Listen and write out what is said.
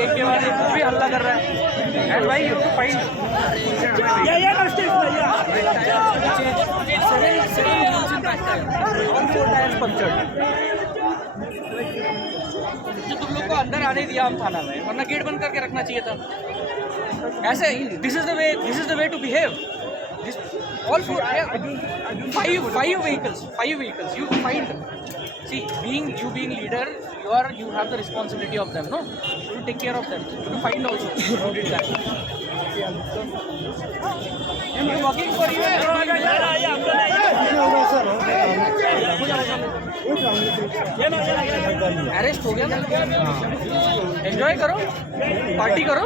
एक के बाद भी हल्ला कर रहा है भाई फाइन जो तुम लोग को अंदर आने दिया हम थाना में, वरना गेट बंद करके रखना चाहिए था। ऐसे this is the way to behave. All four, five vehicles. You find them. See, being leader, you have the responsibility of them, no? You take care of them. You find also who did that. I'm walking for you. Arrest हो गया ना? Enjoy करो, party करो।